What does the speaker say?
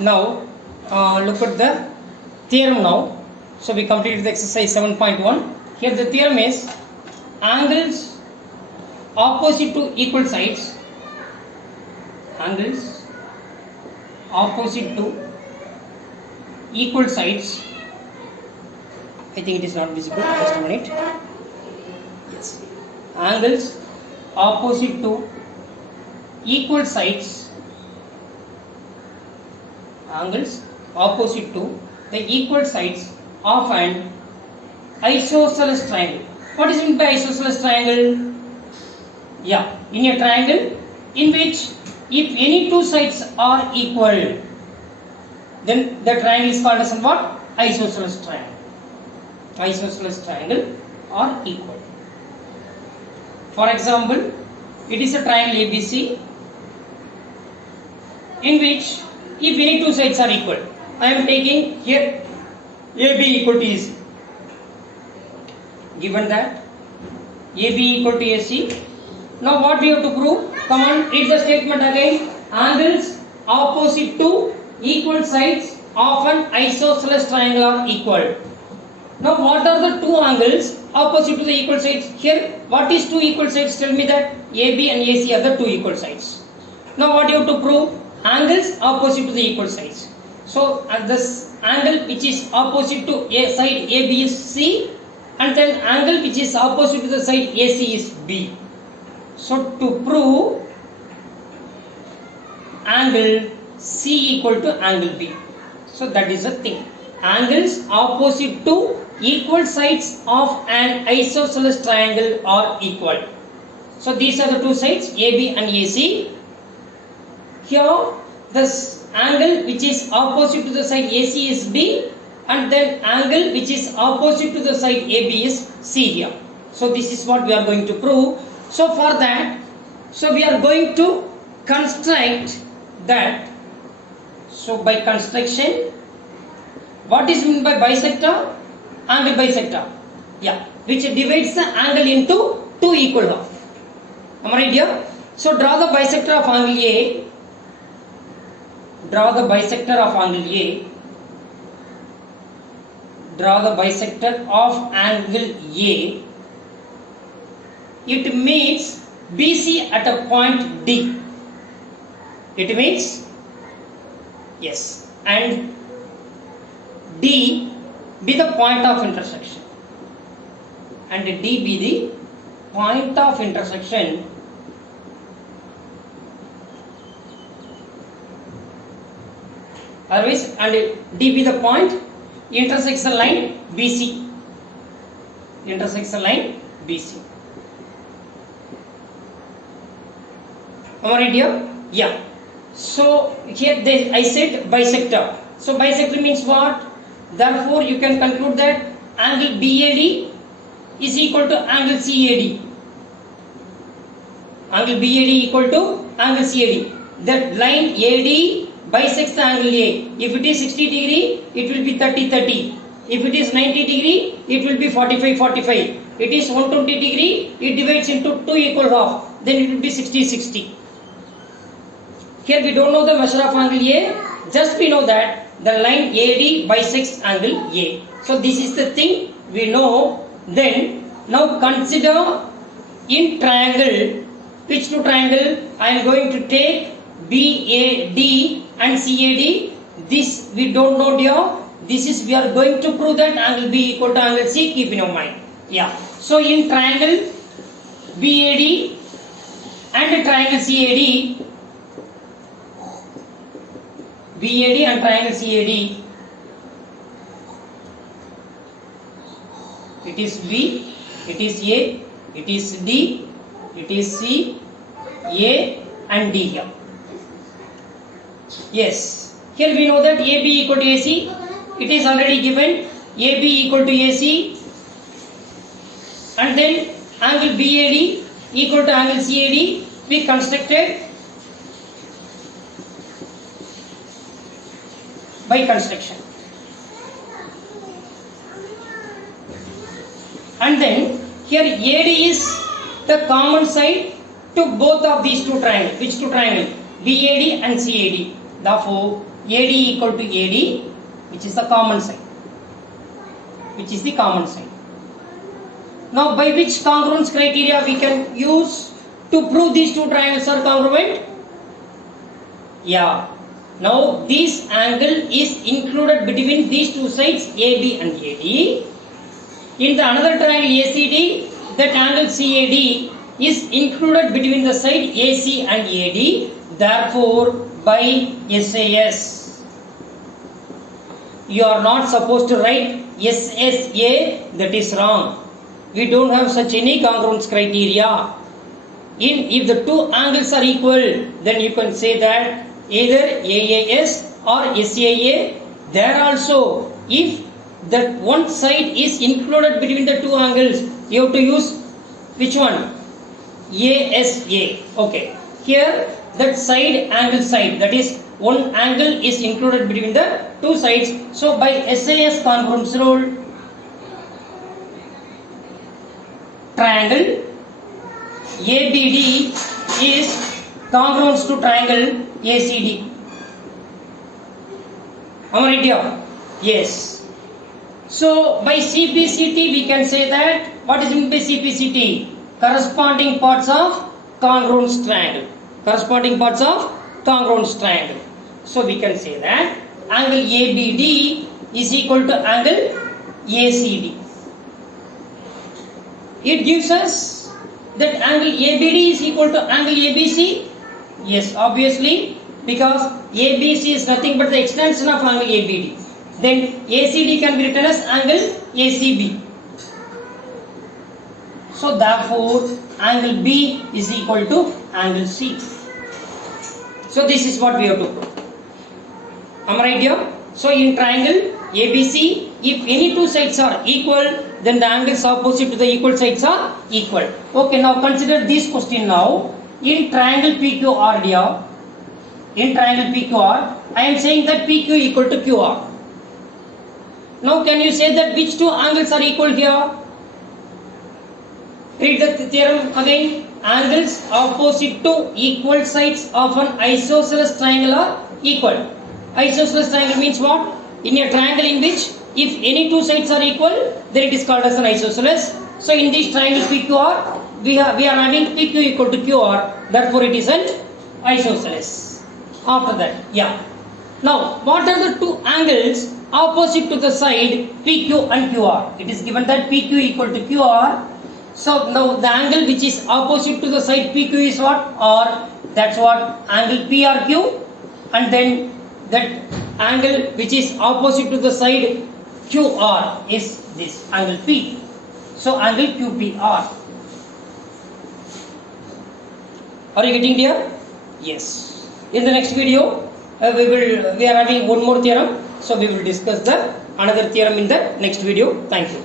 Now look at the theorem now. So we completed the exercise 7.1. Here the theorem is angles opposite to equal sides, angles opposite to equal sides. I think it is not visible, just a minute. Yes, angles opposite to equal sides, angles opposite to the equal sides of an isosceles triangle. What is meant by isosceles triangle? Yeah, in a triangle in which if any two sides are equal, then the triangle is called as what? Isosceles triangle. Isosceles triangle are equal. For example, it is a triangle ABC in which if any two sides are equal, I am taking here AB equal to AC. Given that AB equal to AC, now what we have to prove? Come on, read the statement again. Angles opposite to equal sides of an isosceles triangle are equal. Now what are the two angles opposite to the equal sides? Here, what is two equal sides? Tell me that. AB and AC are the two equal sides. Now what you have to prove? Angles opposite to the equal sides. So this angle which is opposite to a side AB is C, and then angle which is opposite to the side AC is B. So to prove angle C equal to angle B, so that is the thing. Angles opposite to equal sides of an isosceles triangle are equal. So these are the two sides AB and AC. Here this angle which is opposite to the side AC is B, and then angle which is opposite to the side AB is C here. So this is what we are going to prove. So for that, so we are going to construct that. So by construction, what is meant by bisector? Angle bisector. Yeah, which divides the angle into two equal half. Am I right here? So draw the bisector of angle A. Draw the bisector of angle A. Draw the bisector of angle A. It meets BC at a point D. It means, yes, and D be the point of intersection, and D be the point of intersection otherwise, and D be the point intersects the line BC, intersects the line BC. Am I right here? Yeah. So here I said bisector. So bisector means what? Therefore you can conclude that angle BAD is equal to angle CAD. Angle BAD equal to angle CAD. That line AD bisects the angle A. If it is 60 degree, it will be 30-30. If it is 90 degree, it will be 45-45. It is 120 degree, it divides into two equal half. Then it will be 60-60. Here we don't know the measure of angle A, just we know that the line AD bisects angle A. So this is the thing we know. Then now consider in triangle, which two triangle? I am going to take BAD and CAD. This we don't know here. This is we are going to prove that angle B equal to angle C. Keep in your mind. Yeah. So in triangle BAD and triangle CAD, BAD and triangle CAD, it is B, it is A, it is D, it is C, A and D here. Yes, here we know that AB equal to AC, it is already given, AB equal to AC, and then angle BAD equal to angle CAD, we constructed by construction. And then here AD is the common side to both of these two triangles. Which two triangles? BAD and CAD. Therefore, AD equal to AD, which is the common side. Which is the common side. Now, by which congruence criteria we can use to prove these two triangles are congruent? Yeah. Now, this angle is included between these two sides AB and AD. In the another triangle ACD, that angle CAD is included between the side AC and AD. Therefore, by SAS. You are not supposed to write SSA, that is wrong. We don't have such any congruence criteria. If the two angles are equal, then you can say that either AAS or SAA. There also, if that one side is included between the two angles, you have to use which one? ASA. Okay. Here, that side angle side, that is one angle is included between the two sides. So, by SAS congruence rule, triangle ABD is congruent to triangle ACD. Am I right here? Yes. So, by CPCT we can say that, what is meant by CPCT? Corresponding parts of congruence triangle. Corresponding parts of congruence triangle. So, we can say that angle ABD is equal to angle ACD. It gives us that angle ABD is equal to angle ABC. Yes, obviously, because ABC is nothing but the extension of angle ABD. Then ACD can be written as angle ACB. So therefore, angle B is equal to angle C. So this is what we have to prove. Am I right here? So in triangle ABC, if any two sides are equal, then the angles opposite to the equal sides are equal. Okay, now consider this question now. In triangle PQR here, in triangle PQR, I am saying that PQ equal to QR. Now can you say that which two angles are equal here? Read the theorem again. Angles opposite to equal sides of an isosceles triangle are equal. Isosceles triangle means what? In a triangle in which if any two sides are equal, then it is called as an isosceles. So in this triangle PQR, we are having PQ equal to QR, therefore it is an isosceles. After that, yeah. Now, what are the two angles opposite to the side PQ and QR? It is given that PQ equal to QR. So now the angle which is opposite to the side PQ is what? R. That's what? Angle PRQ. And then that angle which is opposite to the side QR is this angle P. So angle QPR. Are you getting here? Yes. In the next video, we are having one more theorem. So we will discuss the another theorem in the next video. Thank you.